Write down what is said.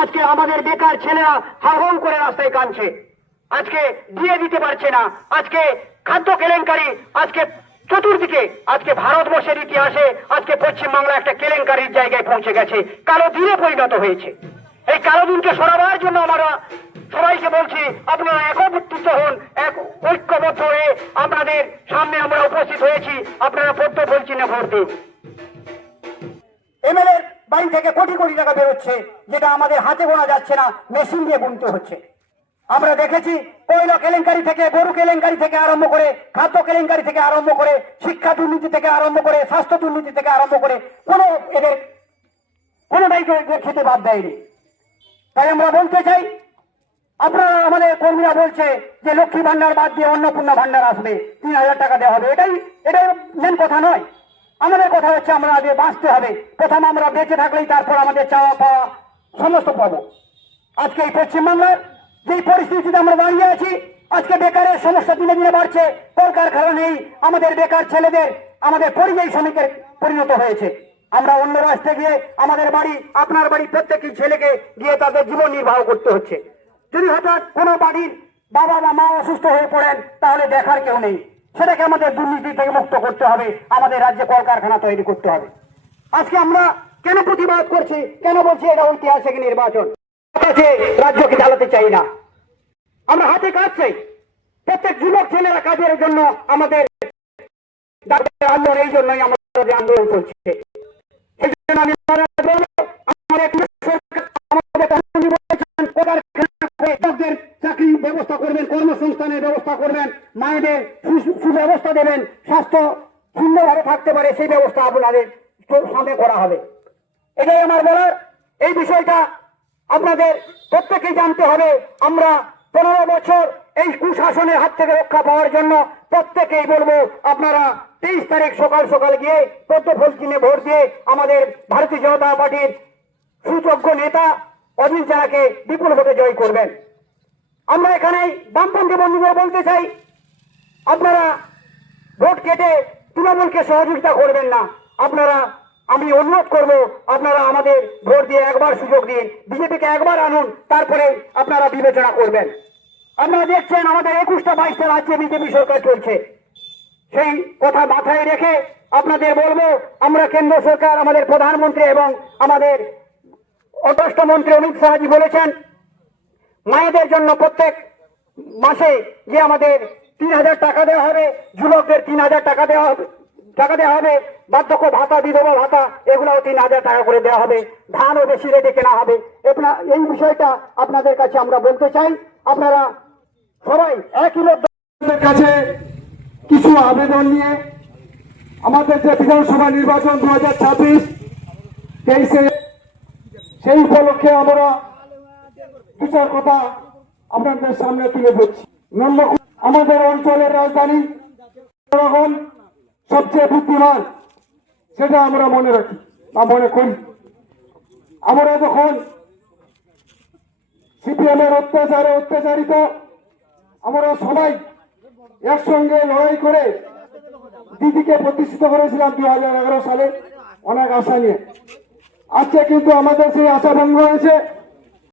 আজকে আমাদের বেকার ছেলেরা হাহম করে রাস্তায় কাঁদছে, আজকে দিয়ে দিতে পারছে না। আজকে খাদ্য কেলেঙ্কারি আজকে চতুর্দিকে, আজকে ভারতবর্ষের ইতিহাসে আজকে পশ্চিমবাংলা একটা কেলেঙ্কারির জায়গায় পৌঁছে গেছে, কালো দিনে পরিণত হয়েছে। এই কালো দিনকে সরাবার জন্য আমরা সবাইকে বলছি, আপনারা একত্রিত হন, এক ঐক্যবদ্ধ হয়ে আপনাদের সামনে আমরা উপস্থিত হয়েছি। আপনারা পড়তে বলছি না, ভোট দিন। এমএলএ বাড়ি থেকে কোটি কোটি টাকা বেরোচ্ছে, যেটা আমাদের হাতে গোনা যাচ্ছে না, মেশিন দিয়ে গুনতে হচ্ছে। আমরা দেখেছি কয়লা কেলেঙ্কারি থেকে, গরু কেলেঙ্কারি থেকে আরম্ভ করে, খাদ্য কেলেঙ্কারি থেকে আরম্ভ করে, শিক্ষা দুর্নীতি থেকে আরম্ভ করে, স্বাস্থ্য দুর্নীতি থেকে আরম্ভ করে এদের কোনোটাই খেতে বাদ দেয়নি। তাই আমরা বলতে চাই, আপনারা আমাদের কর্মীরা বলছে যে লক্ষ্মী ভান্ডার বাদ দিয়ে অন্নপূর্ণা ভান্ডার আসবে, 3000 টাকা দেওয়া হবে। এটাই মেন কথা নয়। আমাদের কথা হচ্ছে আমরা আগে বাঁচতে হবে। প্রথম আমরা বেঁচে থাকলেই তারপর আমাদের চাওয়া পাওয়া সমস্ত পাবো। আজকে এই পশ্চিমবাংলার যেই পরিস্থিতিতে আমরা দাঁড়িয়ে আছি, আজকে বেকারের সমস্যা দিনে দিনে বাড়ছে। কলকারখানা নেই, আমাদের বেকার ছেলেদের আমাদের পরিযায়ী শ্রমিকের পরিণত হয়েছে। আমরা অন্য রাষ্ট্রে গিয়ে আমাদের বাড়ি, আপনার বাড়ি, প্রত্যেকটি ছেলেকে গিয়ে তাদের জীবন নির্বাহ করতে হচ্ছে। যদি হঠাৎ কোনো বাড়ির বাবা বা মা অসুস্থ হয়ে পড়েন, তাহলে দেখার কেউ নেই। সেটাকে আমাদের দুর্নীতি থেকে মুক্ত করতে হবে, আমাদের রাজ্যে কলকারখানা তৈরি করতে হবে। আজকে আমরা কেন প্রতিবাদ করছি, কেন বলছি এটা ঐতিহাসিক নির্বাচন? রাজ্যকে চালাতে চাই না, আমরা হাতে কাজ চাই। প্রত্যেক যুবক ছেলেরা কাজের জন্য আমাদের আন্দোলন, এই জন্যই আমাদের আন্দোলন চলছে। এই জন্য আমি চাকরি ব্যবস্থা করবেন, কর্মসংস্থানের ব্যবস্থা করবেন, মায়েদের সুব্যবস্থা দেবেন, স্বাস্থ্য সুন্দরভাবে থাকতে পারে সেই ব্যবস্থা আপনাদের সামনে করা হবে। এটাই আমার বলার। এই বিষয়টা আপনাদের প্রত্যেকেই জানতে হবে। আমরা 15 বছর এই কুশাসনের হাত থেকে রক্ষা পাওয়ার জন্য প্রত্যেকেই বলবো, আপনারা 23 তারিখ সকাল সকাল গিয়ে পদ্মফুল চিহ্নে ভোট দিয়ে আমাদের ভারতীয় জনতা পার্টির সুযোগ্য নেতা অজিত জানাকে বিপুল ভোটে জয় করবেন। আমরা এখানে বামপন্থী বন্ধুদের বলতে চাই, আপনারা ভোট কেটে তৃণমূলকে সহযোগিতা করবেন না। আপনারা, আমি অনুরোধ করব, আপনারা আমাদের ভোট দিয়ে একবার সুযোগ দিন, বিজেপিকে একবার আনুন, তারপরে আপনারা বিবেচনা করবেন। আপনারা দেখছেন আমাদের 21টা 22টা রাজ্যে বিজেপি সরকার চলছে। সেই কথা মাথায় রেখে আপনাদের বলবো, আমরা কেন্দ্র সরকার, আমাদের প্রধানমন্ত্রী এবং আমাদের অর্থমন্ত্রী অমিত শাহজি বলেছেন, মায়েদের জন্য প্রত্যেক মাসে যে আমাদের 3000 টাকা দেওয়া হবে, যুবকদের 3000 টাকা দেওয়া হবে, বার্ধক্য ভাতা, বিধবা ভাতা, এগুলাও 3000 টাকা করে দেওয়া হবে, ধানও বেশি রেটে কেনা হবে। এই বিষয়টা আপনাদের কাছে আমরা বলতে চাই। আপনারা সবাই একই লোকদের কাছে কিছু আবেদন নিয়ে আমাদের যে বিধানসভা নির্বাচন 2026 সেই উপলক্ষে আমরা বিচার কথা আপনাদের সামনে তুলে ধরছি। আমাদের অঞ্চলের রাজধানী জনগণ সবচেয়ে বুদ্ধিমান, সেটা আমরা মনে রাখি বা মনে করি। আমরা যখন সিপিএম এর অত্যাচারে অত্যাচারিত, আমরা সবাই একসঙ্গে লড়াই করে দিদিকে প্রতিষ্ঠিত করেছিলাম 2011 সালে অনেক আশা নিয়ে। আজকে কিন্তু আমাদের সেই আশা ভঙ্গ হয়েছে।